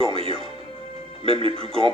encore meilleur. Même les plus grands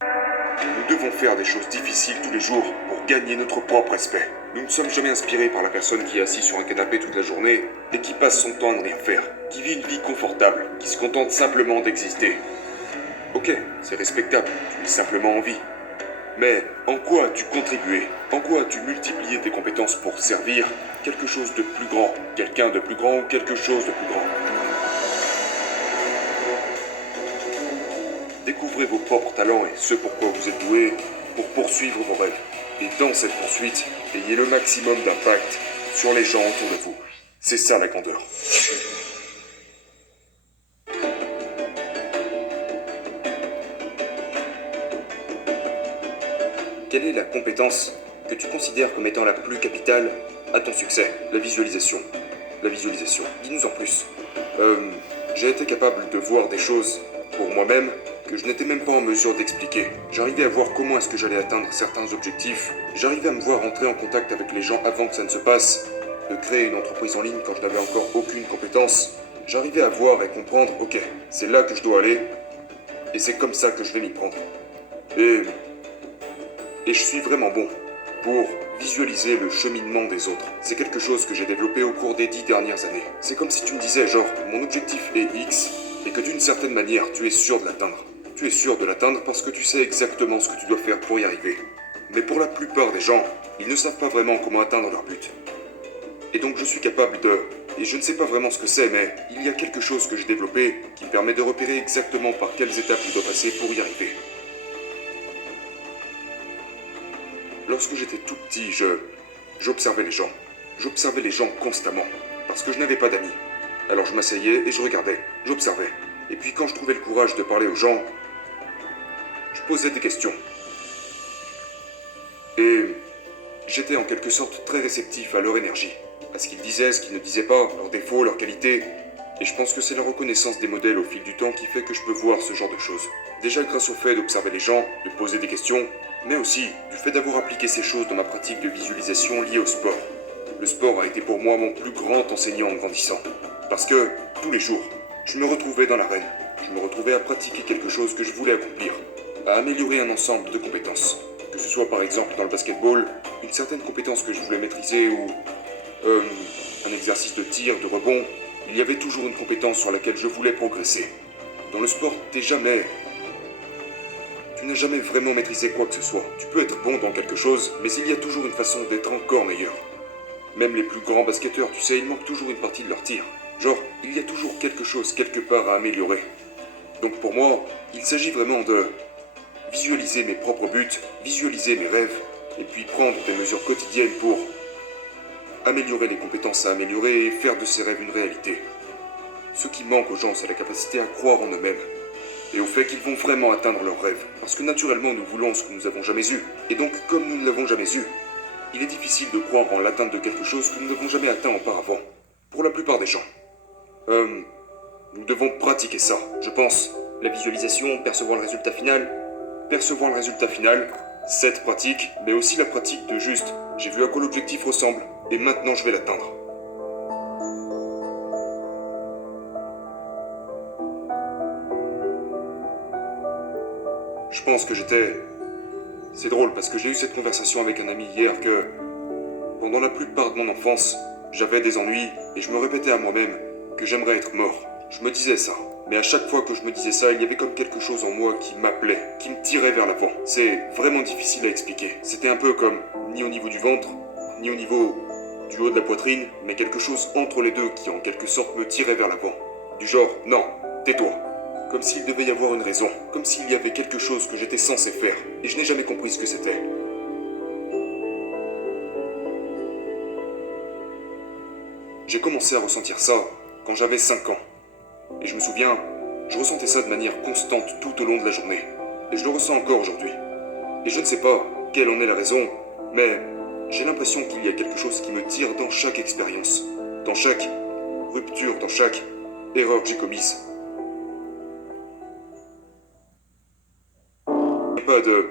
Nous devons faire des choses difficiles tous les jours pour gagner notre propre respect. Nous ne sommes jamais inspirés par la personne qui est assise sur un canapé toute la journée et qui passe son temps à ne rien faire, qui vit une vie confortable, qui se contente simplement d'exister. Ok, c'est respectable, tu es simplement en vie. Mais en quoi as-tu contribué? En quoi as-tu multiplié tes compétences pour servir quelque chose de plus grand, quelqu'un de plus grand ou quelque chose de plus grand? Découvrez vos propres talents et ce pourquoi vous êtes doué pour poursuivre vos rêves. Et dans cette poursuite, ayez le maximum d'impact sur les gens autour de vous. C'est ça la grandeur. Quelle est la compétence que tu considères comme étant la plus capitale à ton succès? La visualisation. La visualisation. Dis-nous en plus. J'ai été capable de voir des choses pour moi-même que je n'étais même pas en mesure d'expliquer. J'arrivais à voir comment est-ce que j'allais atteindre certains objectifs. J'arrivais à me voir entrer en contact avec les gens avant que ça ne se passe. De créer une entreprise en ligne quand je n'avais encore aucune compétence. J'arrivais à voir et comprendre, ok, c'est là que je dois aller. Et c'est comme ça que je vais m'y prendre. Et je suis vraiment bon pour visualiser le cheminement des autres. C'est quelque chose que j'ai développé au cours des 10 dernières années. C'est comme si tu me disais genre, mon objectif est X, et que d'une certaine manière, tu es sûr de l'atteindre. Tu es sûr de l'atteindre parce que tu sais exactement ce que tu dois faire pour y arriver. Mais pour la plupart des gens, ils ne savent pas vraiment comment atteindre leur but. Et donc je suis capable de... Et je ne sais pas vraiment ce que c'est, mais il y a quelque chose que j'ai développé qui me permet de repérer exactement par quelles étapes je dois passer pour y arriver. Lorsque j'étais tout petit, j'observais les gens. J'observais les gens constamment, parce que je n'avais pas d'amis. Alors je m'asseyais et je regardais, j'observais. Et puis quand je trouvais le courage de parler aux gens, je posais des questions. Et j'étais en quelque sorte très réceptif à leur énergie, à ce qu'ils disaient, ce qu'ils ne disaient pas, leurs défauts, leurs qualités. Et je pense que c'est la reconnaissance des modèles au fil du temps qui fait que je peux voir ce genre de choses. Déjà grâce au fait d'observer les gens, de poser des questions, mais aussi du fait d'avoir appliqué ces choses dans ma pratique de visualisation liée au sport. Le sport a été pour moi mon plus grand enseignant en grandissant. Parce que, tous les jours, je me retrouvais dans l'arène. Je me retrouvais à pratiquer quelque chose que je voulais accomplir, à améliorer un ensemble de compétences. Que ce soit par exemple dans le basketball, une certaine compétence que je voulais maîtriser ou un exercice de tir, de rebond, il y avait toujours une compétence sur laquelle je voulais progresser. Dans le sport, tu n'as jamais vraiment maîtrisé quoi que ce soit. Tu peux être bon dans quelque chose, mais il y a toujours une façon d'être encore meilleur. Même les plus grands basketteurs, tu sais, il manque toujours une partie de leur tir. Genre, il y a toujours quelque chose quelque part à améliorer. Donc pour moi, il s'agit vraiment de visualiser mes propres buts, visualiser mes rêves, et puis prendre des mesures quotidiennes pour améliorer les compétences à améliorer et faire de ces rêves une réalité. Ce qui manque aux gens, c'est la capacité à croire en eux-mêmes et au fait qu'ils vont vraiment atteindre leurs rêves. Parce que naturellement, nous voulons ce que nous n'avons jamais eu. Et donc, comme nous ne l'avons jamais eu, il est difficile de croire en l'atteinte de quelque chose que nous n'avons jamais atteint auparavant. Pour la plupart des gens. Nous devons pratiquer ça, je pense. La visualisation, percevoir le résultat final. Percevoir le résultat final, cette pratique, mais aussi la pratique de juste. J'ai vu à quoi l'objectif ressemble, et maintenant je vais l'atteindre. Je pense que j'étais... C'est drôle parce que j'ai eu cette conversation avec un ami hier que... Pendant la plupart de mon enfance, j'avais des ennuis et je me répétais à moi-même que j'aimerais être mort. Je me disais ça. Mais à chaque fois que je me disais ça, il y avait comme quelque chose en moi qui m'appelait, qui me tirait vers l'avant. C'est vraiment difficile à expliquer. C'était un peu comme, ni au niveau du ventre, ni au niveau du haut de la poitrine, mais quelque chose entre les deux qui en quelque sorte me tirait vers l'avant. Du genre, non, tais-toi. Comme s'il devait y avoir une raison, comme s'il y avait quelque chose que j'étais censé faire, et je n'ai jamais compris ce que c'était. J'ai commencé à ressentir ça quand j'avais 5 ans. Et je me souviens, je ressentais ça de manière constante tout au long de la journée. Et je le ressens encore aujourd'hui. Et je ne sais pas quelle en est la raison, mais j'ai l'impression qu'il y a quelque chose qui me tire dans chaque expérience, dans chaque rupture, dans chaque erreur que j'ai commise. Pas de...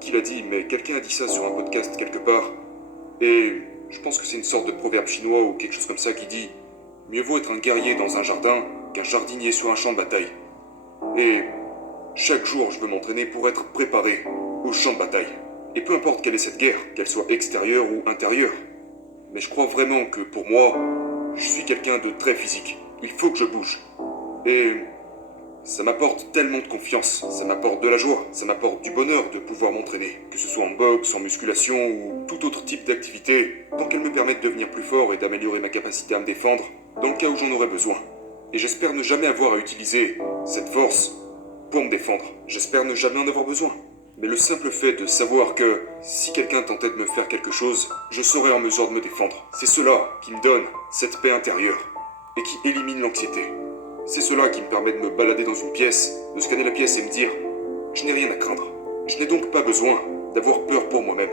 Qui l'a dit, mais quelqu'un a dit ça sur un podcast quelque part. Et je pense que c'est une sorte de proverbe chinois ou quelque chose comme ça qui dit Mieux vaut être un guerrier dans un jardin qu'un jardinier sur un champ de bataille. Et chaque jour, je veux m'entraîner pour être préparé au champ de bataille. Et peu importe quelle est cette guerre, qu'elle soit extérieure ou intérieure. Mais je crois vraiment que pour moi, je suis quelqu'un de très physique. Il faut que je bouge. Et ça m'apporte tellement de confiance, ça m'apporte de la joie, ça m'apporte du bonheur de pouvoir m'entraîner. Que ce soit en boxe, en musculation ou tout autre type d'activité, tant qu'elle me permet de devenir plus fort et d'améliorer ma capacité à me défendre, dans le cas où j'en aurais besoin. Et j'espère ne jamais avoir à utiliser cette force pour me défendre. J'espère ne jamais en avoir besoin. Mais le simple fait de savoir que si quelqu'un tentait de me faire quelque chose, je serais en mesure de me défendre. C'est cela qui me donne cette paix intérieure et qui élimine l'anxiété. C'est cela qui me permet de me balader dans une pièce, de scanner la pièce et me dire « Je n'ai rien à craindre. Je n'ai donc pas besoin d'avoir peur pour moi-même. »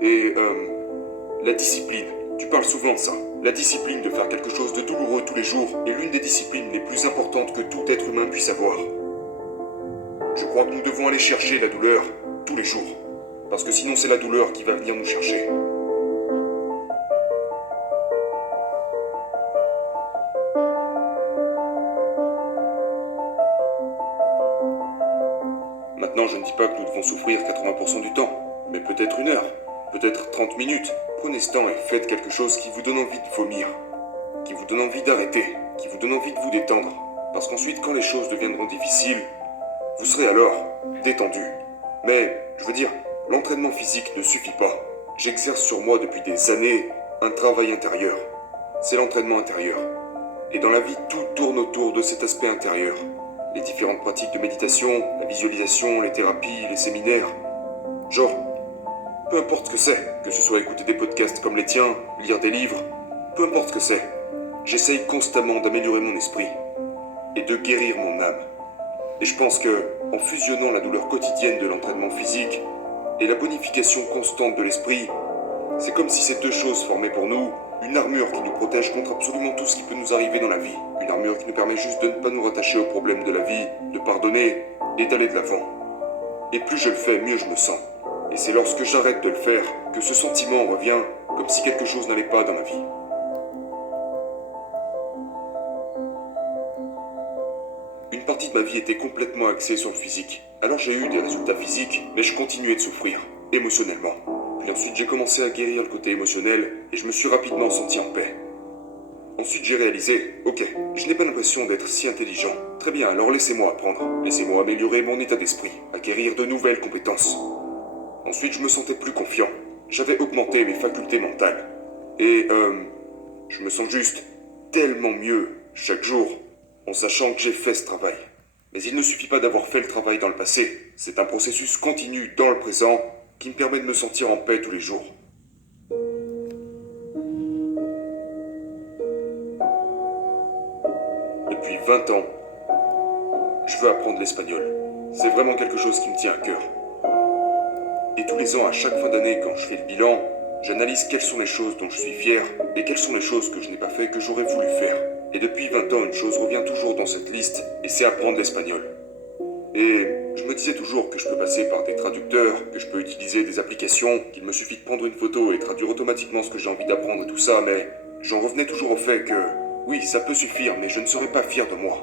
Et la discipline. Tu parles souvent de ça. La discipline de faire quelque chose de douloureux tous les jours est l'une des disciplines les plus importantes que tout être humain puisse avoir. Je crois que nous devons aller chercher la douleur tous les jours. Parce que sinon c'est la douleur qui va venir nous chercher. Maintenant, je ne dis pas que nous devons souffrir 80% du temps, mais peut-être 1 heure, peut-être 30 minutes. Prenez ce temps et faites quelque chose qui vous donne envie de vomir, qui vous donne envie d'arrêter, qui vous donne envie de vous détendre. Parce qu'ensuite, quand les choses deviendront difficiles, vous serez alors détendu. Mais, je veux dire, l'entraînement physique ne suffit pas. J'exerce sur moi depuis des années un travail intérieur. C'est l'entraînement intérieur. Et dans la vie, tout tourne autour de cet aspect intérieur. Les différentes pratiques de méditation, la visualisation, les thérapies, les séminaires. Genre, peu importe ce que c'est, que ce soit écouter des podcasts comme les tiens, lire des livres, peu importe ce que c'est, j'essaye constamment d'améliorer mon esprit et de guérir mon âme. Et je pense que, en fusionnant la douleur quotidienne de l'entraînement physique et la bonification constante de l'esprit, c'est comme si ces deux choses formaient pour nous une armure qui nous protège contre absolument tout ce qui peut nous arriver dans la vie. Une armure qui nous permet juste de ne pas nous rattacher aux problèmes de la vie, de pardonner et d'aller de l'avant. Et plus je le fais, mieux je me sens. Et c'est lorsque j'arrête de le faire que ce sentiment revient comme si quelque chose n'allait pas dans ma vie. Une partie de ma vie était complètement axée sur le physique. Alors j'ai eu des résultats physiques, mais je continuais de souffrir, émotionnellement. Puis ensuite j'ai commencé à guérir le côté émotionnel et je me suis rapidement senti en paix. Ensuite j'ai réalisé, ok, je n'ai pas l'impression d'être si intelligent. Très bien, alors laissez-moi apprendre. Laissez-moi améliorer mon état d'esprit, acquérir de nouvelles compétences. Ensuite je me sentais plus confiant. J'avais augmenté mes facultés mentales. Et je me sens juste tellement mieux chaque jour en sachant que j'ai fait ce travail. Mais il ne suffit pas d'avoir fait le travail dans le passé. C'est un processus continu dans le présent qui me permet de me sentir en paix tous les jours. Depuis 20 ans, je veux apprendre l'espagnol. C'est vraiment quelque chose qui me tient à cœur. Et tous les ans, à chaque fin d'année, quand je fais le bilan, j'analyse quelles sont les choses dont je suis fier et quelles sont les choses que je n'ai pas fait et que j'aurais voulu faire. Et depuis 20 ans, une chose revient toujours dans cette liste, et c'est apprendre l'espagnol. Et je me disais toujours que je peux passer par des traducteurs, que je peux utiliser des applications, qu'il me suffit de prendre une photo et traduire automatiquement ce que j'ai envie d'apprendre et tout ça, mais j'en revenais toujours au fait que, oui, ça peut suffire, mais je ne serais pas fier de moi.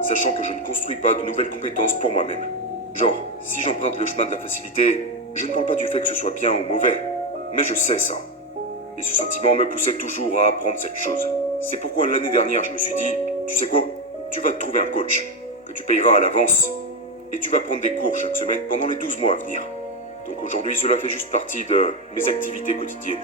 Sachant que je ne construis pas de nouvelles compétences pour moi-même. Genre, si j'emprunte le chemin de la facilité, je ne parle pas du fait que ce soit bien ou mauvais, mais je sais ça. Et ce sentiment me poussait toujours à apprendre cette chose. C'est pourquoi l'année dernière, je me suis dit, tu sais quoi, tu vas te trouver un coach, que tu payeras à l'avance, et tu vas prendre des cours chaque semaine pendant les 12 mois à venir. Donc aujourd'hui, cela fait juste partie de mes activités quotidiennes.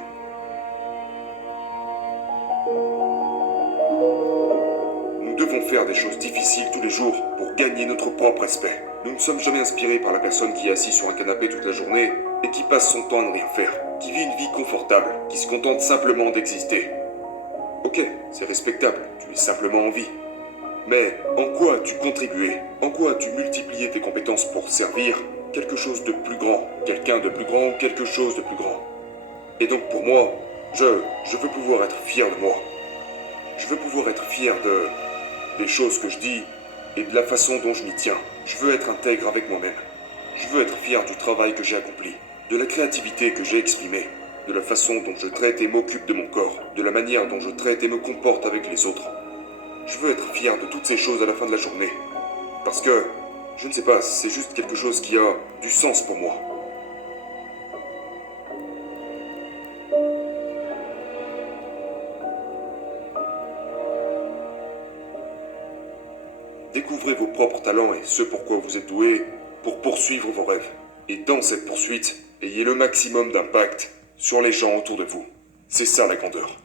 Nous devons faire des choses difficiles tous les jours pour gagner notre propre respect. Nous ne sommes jamais inspirés par la personne qui est assise sur un canapé toute la journée et qui passe son temps à ne rien faire, qui vit une vie confortable, qui se contente simplement d'exister. Ok, c'est respectable, tu es simplement en vie. Mais en quoi as-tu contribué? En quoi as-tu multiplié tes compétences pour servir quelque chose de plus grand, quelqu'un de plus grand ou quelque chose de plus grand? Et donc pour moi, je veux pouvoir être fier de moi. Je veux pouvoir être fier des choses que je dis et de la façon dont je m'y tiens. Je veux être intègre avec moi-même. Je veux être fier du travail que j'ai accompli, de la créativité que j'ai exprimée. de la façon dont je traite et m'occupe de mon corps, de la manière dont je traite et me comporte avec les autres. Je veux être fier de toutes ces choses à la fin de la journée. Parce que, je ne sais pas, c'est juste quelque chose qui a du sens pour moi. Découvrez vos propres talents et ce pourquoi vous êtes doué pour poursuivre vos rêves. Et dans cette poursuite, ayez le maximum d'impact sur les gens autour de vous. C'est ça la grandeur.